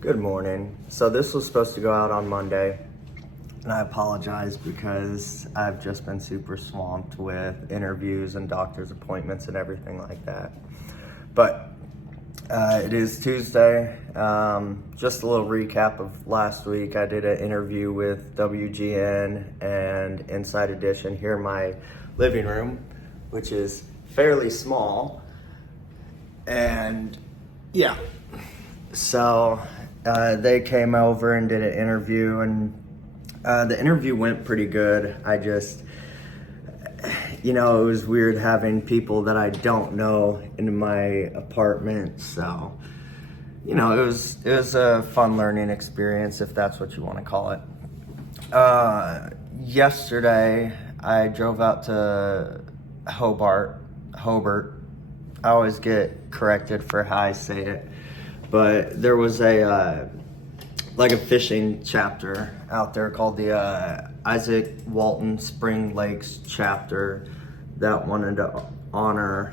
Good morning. So this was supposed to go out on Monday, and I apologize because I've just been super swamped with interviews and doctor's appointments and everything like that. But it is Tuesday. Just a little recap of last week. I did an interview with WGN and Inside Edition here in my living room, which is fairly small. And yeah, so they came over and did an interview, and the interview went pretty good. It was weird having people that I don't know in my apartment. So, it was a fun learning experience, if that's what you want to call it. Yesterday, I drove out to Hobart. I always get corrected for how I say it. But there was a fishing chapter out there called the Isaac Walton Spring Lakes chapter that wanted to honor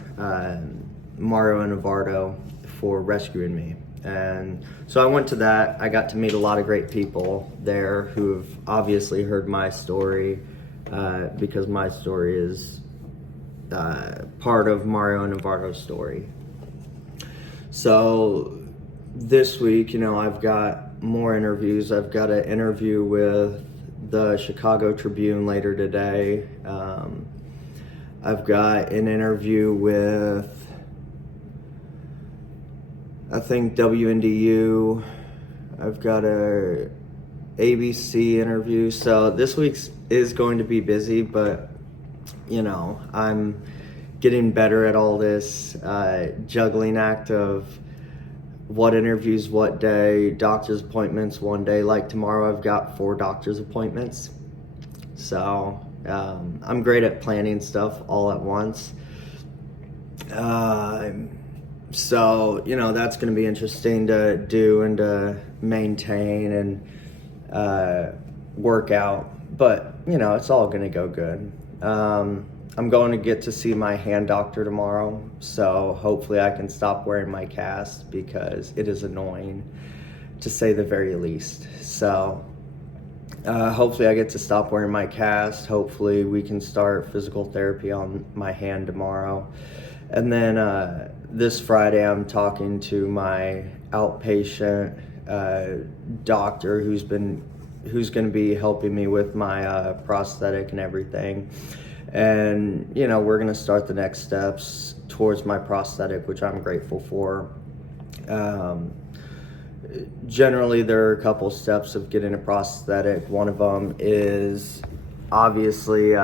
Mario and Eduardo for rescuing me. And so I went to that. I got to meet a lot of great people there who have obviously heard my story because my story is part of Mario and Eduardo's story. So this week, I've got more interviews. I've got an interview with the Chicago Tribune later today. I've got an interview with, I think, WNDU. I've got a ABC interview. So this week's is going to be busy, but, I'm getting better at all this juggling act of what interviews what day, doctor's appointments one day. Like tomorrow I've got 4 doctor's appointments. So I'm great at planning stuff all at once. So that's going to be interesting to do and to maintain and work out. But it's all going to go good. I'm going to get to see my hand doctor tomorrow, so hopefully I can stop wearing my cast because it is annoying, to say the very least. So hopefully I get to stop wearing my cast. Hopefully we can start physical therapy on my hand tomorrow. And then this Friday I'm talking to my outpatient doctor who's going to be helping me with my prosthetic and everything. And, we're going to start the next steps towards my prosthetic, which I'm grateful for. Generally, there are a couple steps of getting a prosthetic. One of them is obviously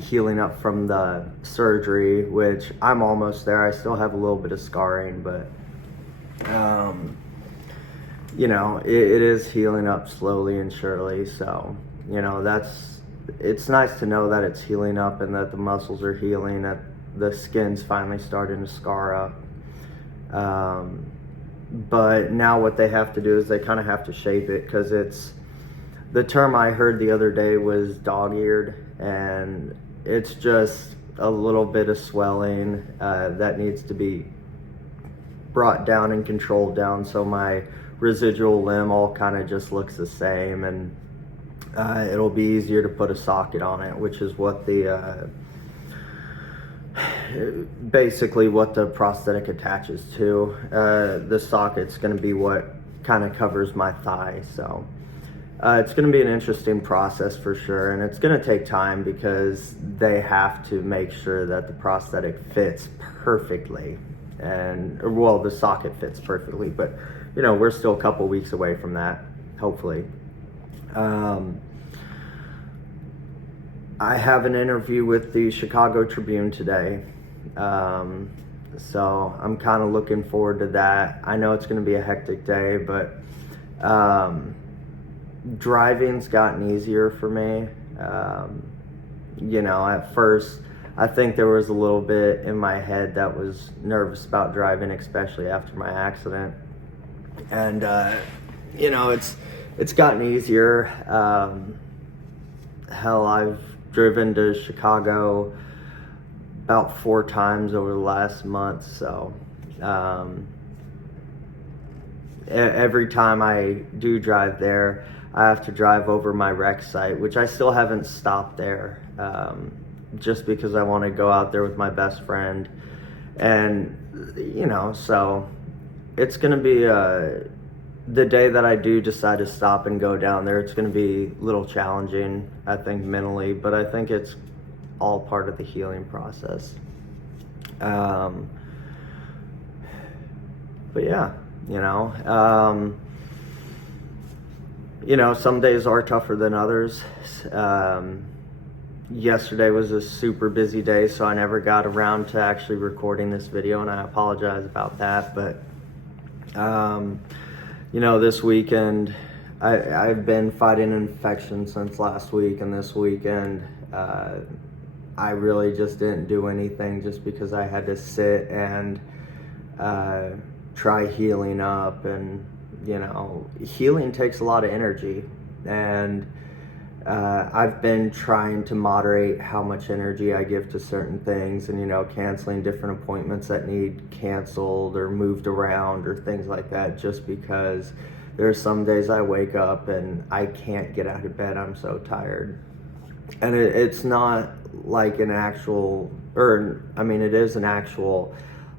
healing up from the surgery, which I'm almost there. I still have a little bit of scarring, but, it is healing up slowly and surely. So, it's nice to know that it's healing up and that the muscles are healing, that the skin's finally starting to scar up. But now what they have to do is they kind of have to shape it, because the term I heard the other day was dog-eared, and it's just a little bit of swelling that needs to be brought down and controlled down, so my residual limb all kind of just looks the same, and it'll be easier to put a socket on it, which is what basically what the prosthetic attaches to. The socket's going to be what kind of covers my thigh. So it's going to be an interesting process for sure, and it's going to take time because they have to make sure that the prosthetic fits perfectly, and the socket fits perfectly, but we're still a couple weeks away from that, hopefully. I have an interview with the Chicago Tribune today, so I'm kind of looking forward to that. I know it's going to be a hectic day, but driving's gotten easier for me. At first, I think there was a little bit in my head that was nervous about driving, especially after my accident. And, it's gotten easier. I've driven to Chicago about 4 times over the last month, so every time I do drive there, I have to drive over my rec site, which I still haven't stopped there, just because I want to go out there with my best friend. And, you know, so it's going to be the day that I do decide to stop and go down there, it's going to be a little challenging, I think, mentally, but I think it's all part of the healing process. But yeah, some days are tougher than others. Yesterday was a super busy day, so I never got around to actually recording this video, and I apologize about that. But this weekend, I've been fighting an infection since last week, and this weekend I really just didn't do anything just because I had to sit and try healing up. And healing takes a lot of energy, and I've been trying to moderate how much energy I give to certain things, and canceling different appointments that need canceled or moved around or things like that, just because there are some days I wake up and I can't get out of bed. I'm so tired. And it's not like an actual, it is an actual,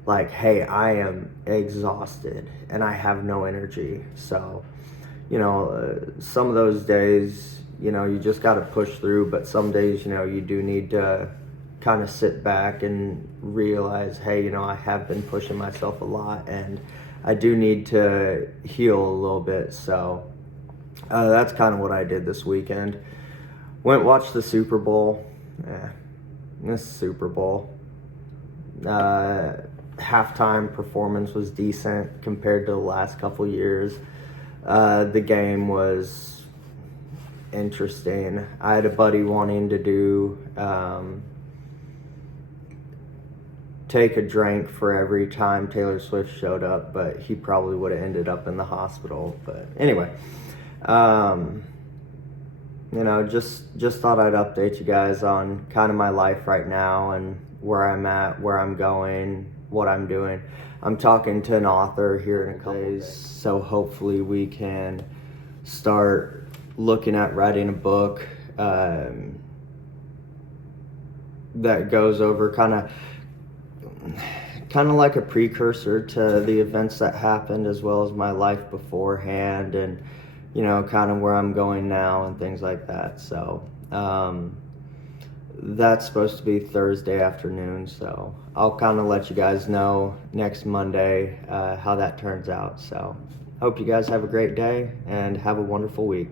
like, hey, I am exhausted and I have no energy. So, some of those days, you just got to push through, but some days, you do need to kind of sit back and realize, hey, I have been pushing myself a lot and I do need to heal a little bit. So that's kind of what I did this weekend. Went watched the Super Bowl. This Super Bowl. Halftime performance was decent compared to the last couple years. The game was interesting. I had a buddy wanting to do take a drink for every time Taylor Swift showed up, but he probably would have ended up in the hospital. But anyway, just thought I'd update you guys on kind of my life right now and where I'm at, where I'm going, what I'm doing. I'm talking to an author here in a couple days, so hopefully we can start looking at writing a book that goes over kind of like a precursor to the events that happened, as well as my life beforehand, and kind of where I'm going now and things like that. So that's supposed to be Thursday afternoon, so I'll kind of let you guys know next Monday how that turns out. So hope you guys have a great day and have a wonderful week.